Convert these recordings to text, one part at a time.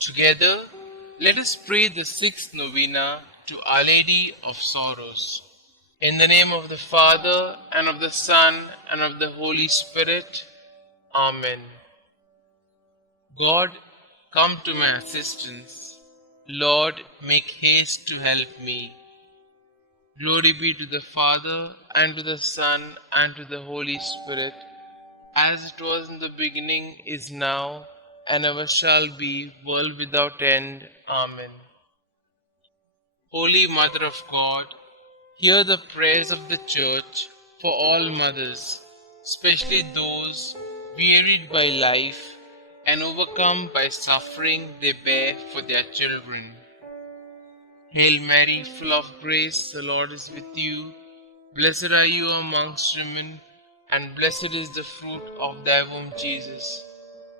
Together, let us pray the sixth novena to Our Lady of Sorrows. In the name of the Father, and of the Son, and of the Holy Spirit. Amen. God, come to my assistance. Lord, make haste to help me. Glory be to the Father, and to the Son, and to the Holy Spirit, as it was in the beginning, is now, and ever shall be, world without end. Amen. Holy Mother of God, hear the prayers of the Church for all mothers, especially those wearied by life and overcome by suffering they bear for their children. Hail Mary, full of grace, the Lord is with you. Blessed are you amongst women, and blessed is the fruit of thy womb, Jesus.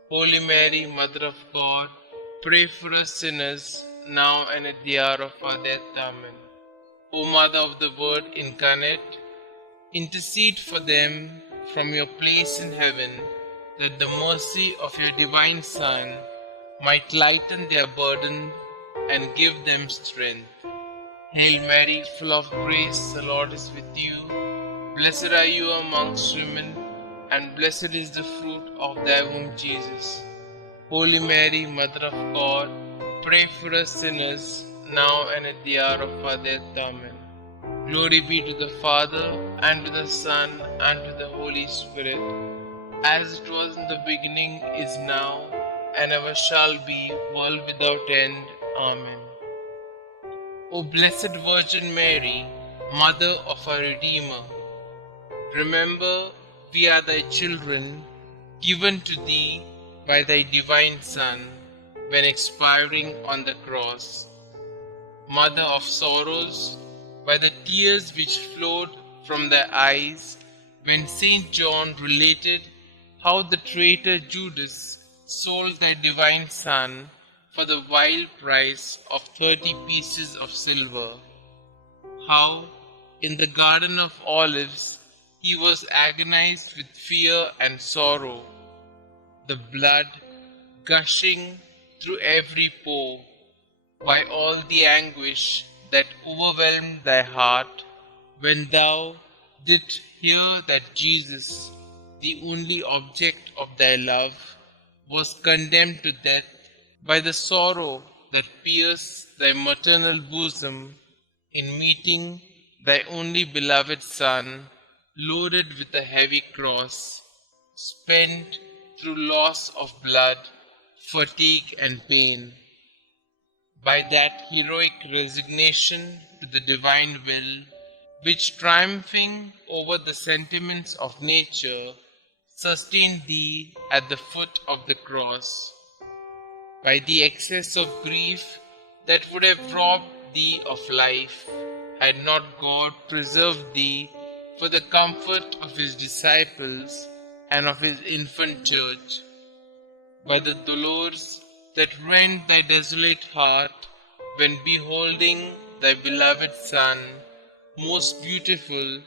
Holy Mary, Mother of God, pray for us sinners, now and at the hour of our death. Amen. O Mother of the Word incarnate, intercede for them from your place in heaven, that the mercy of your divine Son might lighten their burden and give them strength. Hail Mary, full of grace, the Lord is with you. Blessed are you amongst women, and blessed is the fruit of thy womb, Jesus. Holy Mary, Mother of God, pray for us sinners, now and at the hour of our death. Amen. Glory be to the Father, and to the Son, and to the Holy Spirit, as it was in the beginning, is now, and ever shall be, world without end. Amen. O Blessed Virgin Mary, Mother of our Redeemer, remember we are thy children, given to thee by thy divine Son, when expiring on the cross. Mother of sorrows, by the tears which flowed from thy eyes, when St. John related how the traitor Judas sold thy divine Son for the vile price of 30 pieces of silver, how in the Garden of Olives he was agonized with fear and sorrow, the blood gushing through every pore, by all the anguish that overwhelmed thy heart, when thou didst hear that Jesus, the only object of thy love, was condemned to death, by the sorrow that pierced thy maternal bosom in meeting thy only beloved Son, loaded with a heavy cross, spent through loss of blood, fatigue and pain. By that heroic resignation to the divine will, which triumphing over the sentiments of nature, sustained thee at the foot of the cross. By the excess of grief that would have robbed thee of life, had not God preserved thee for the comfort of his disciples and of his infant church. By the dolors that rent thy desolate heart, when beholding thy beloved Son, most beautiful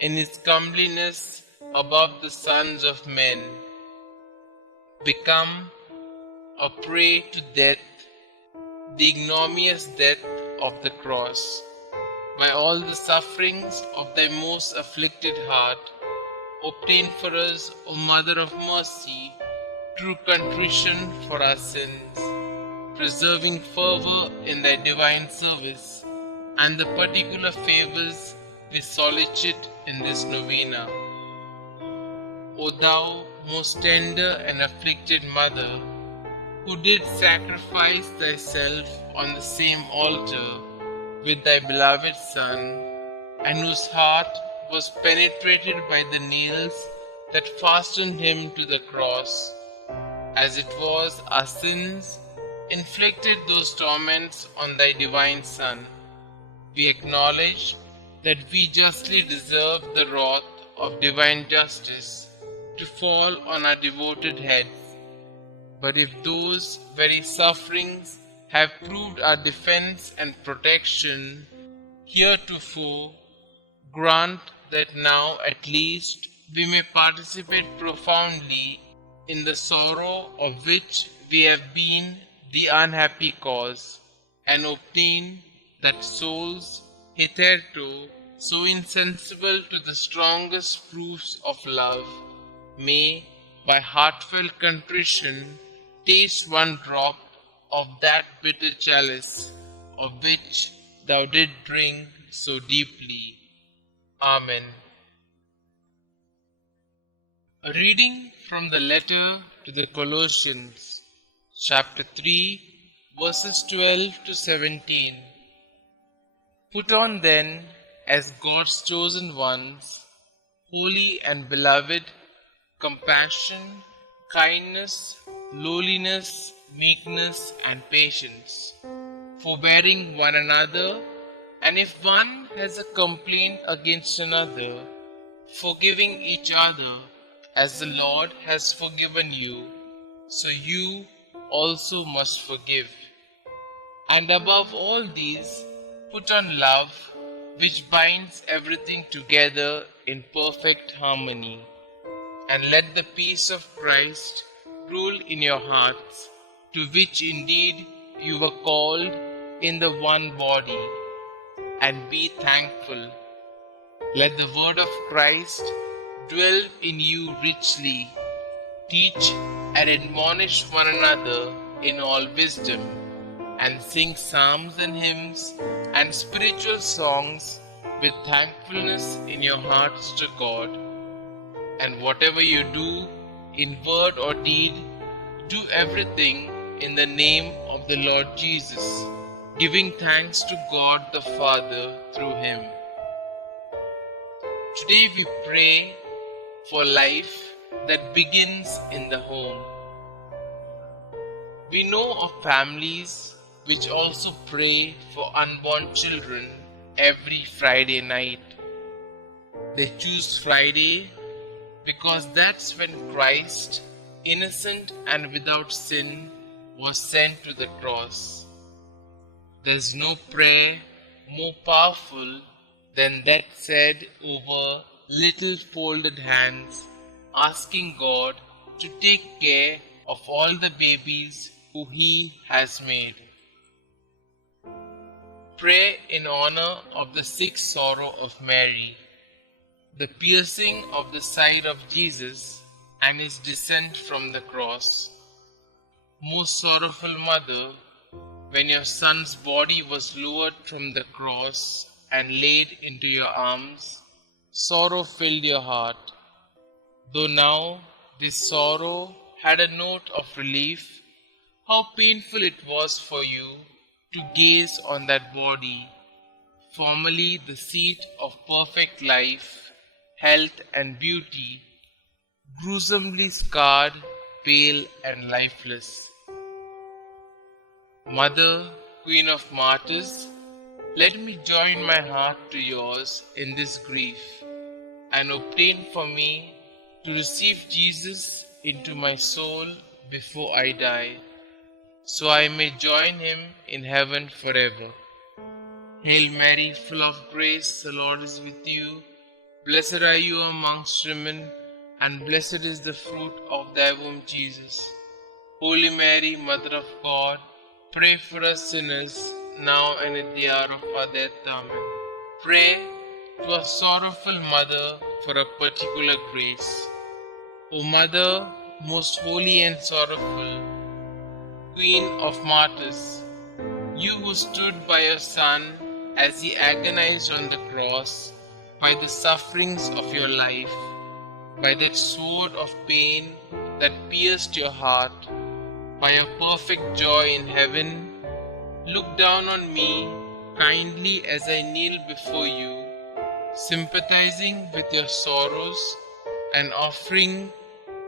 in his comeliness above the sons of men, become a prey to death, the ignominious death of the cross. By all the sufferings of thy most afflicted heart, obtain for us, O Mother of Mercy, true contrition for our sins, preserving fervor in thy divine service, and the particular favors we solicit in this novena. O thou most tender and afflicted Mother, who did sacrifice thyself on the same altar with thy beloved Son, and whose heart was penetrated by the nails that fastened him to the cross, as it was our sins inflicted those torments on thy divine Son, we acknowledge that we justly deserve the wrath of divine justice to fall on our devoted heads. But if those very sufferings have proved our defense and protection heretofore, grant that now at least we may participate profoundly in the sorrow of which we have been the unhappy cause, and obtain that souls hitherto so insensible to the strongest proofs of love may, by heartfelt contrition, taste one drop of that bitter chalice of which thou didst drink so deeply. Amen. A reading from the letter to the Colossians, chapter 3, verses 12 to 17. Put on then, as God's chosen ones, holy and beloved, compassion, kindness, lowliness, meekness, and patience, forbearing one another, and if one has a complaint against another, forgiving each other, as the Lord has forgiven you, so you also must forgive. And above all these, put on love, which binds everything together in perfect harmony. And let the peace of Christ rule in your hearts, to which indeed you were called in the one body, and be thankful. Let the word of Christ dwell in you richly. Teach and admonish one another in all wisdom, and sing psalms and hymns and spiritual songs with thankfulness in your hearts to God. And whatever you do, in word or deed, do everything in the name of the Lord Jesus, giving thanks to God the Father through Him. Today we pray for life that begins in the home. We know of families which also pray for unborn children every Friday night. They choose Friday because that's when Christ, innocent and without sin, was sent to the cross. There's no prayer more powerful than that said over little folded hands, asking God to take care of all the babies who He has made. Pray in honor of the sick sorrow of Mary, the piercing of the side of Jesus, and His descent from the cross. Most sorrowful Mother, when your Son's body was lowered from the cross and laid into your arms, sorrow filled your heart. Though now this sorrow had a note of relief, how painful it was for you to gaze on that body, formerly the seat of perfect life, health and beauty, gruesomely scarred, pale and lifeless. Mother, Queen of Martyrs, let me join my heart to yours in this grief, and obtain for me to receive Jesus into my soul before I die, so I may join Him in heaven forever. Hail Mary, full of grace, the Lord is with you. Blessed are you amongst women, and blessed is the fruit of thy womb, Jesus. Holy Mary, Mother of God, pray for us sinners, now and at the hour of our death. Amen. Pray to a sorrowful mother for a particular grace. O Mother, most holy and sorrowful, Queen of Martyrs, you who stood by your Son as He agonized on the cross, by the sufferings of your life, by that sword of pain that pierced your heart, by your perfect joy in heaven, look down on me kindly as I kneel before you, sympathizing with your sorrows and offering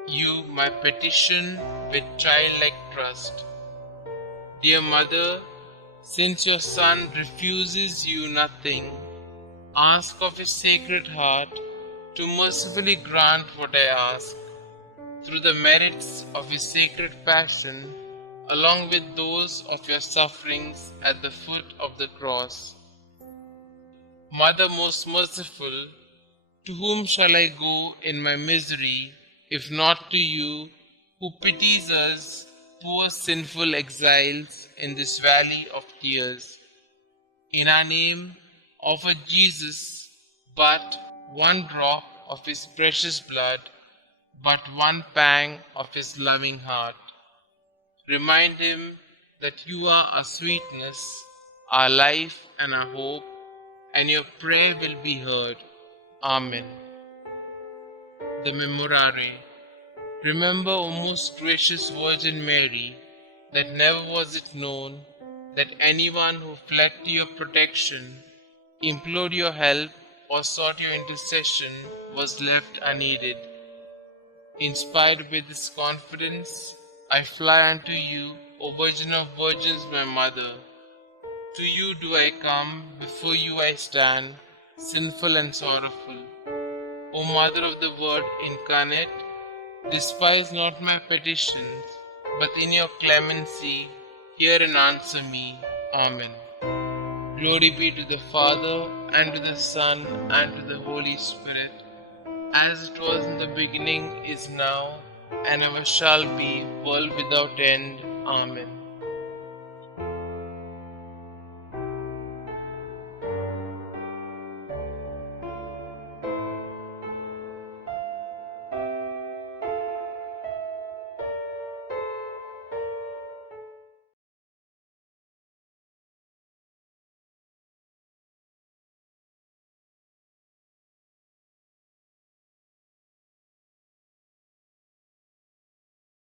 you my petition with childlike trust. Dear Mother, since your Son refuses you nothing, ask of His Sacred Heart to mercifully grant what I ask, through the merits of His Sacred Passion, along with those of your sufferings at the foot of the cross. Mother most merciful, to whom shall I go in my misery, if not to you, who pities us poor sinful exiles in this valley of tears. In our name, offer Jesus but one drop of his precious blood, but one pang of his loving heart. Remind him that you are our sweetness, our life, and our hope, and your prayer will be heard. Amen. The Memorare. Remember, O most gracious Virgin Mary, that never was it known that anyone who fled to your protection, implored your help, or sought your intercession was left unneeded. Inspired by this confidence, I fly unto you, O Virgin of Virgins, my Mother. To you do I come, before you I stand, sinful and sorrowful. O Mother of the Word incarnate, despise not my petitions, but in your clemency hear and answer me. Amen. Glory be to the Father, and to the Son, and to the Holy Spirit, as it was in the beginning, is now, and ever shall be, world without end. Amen.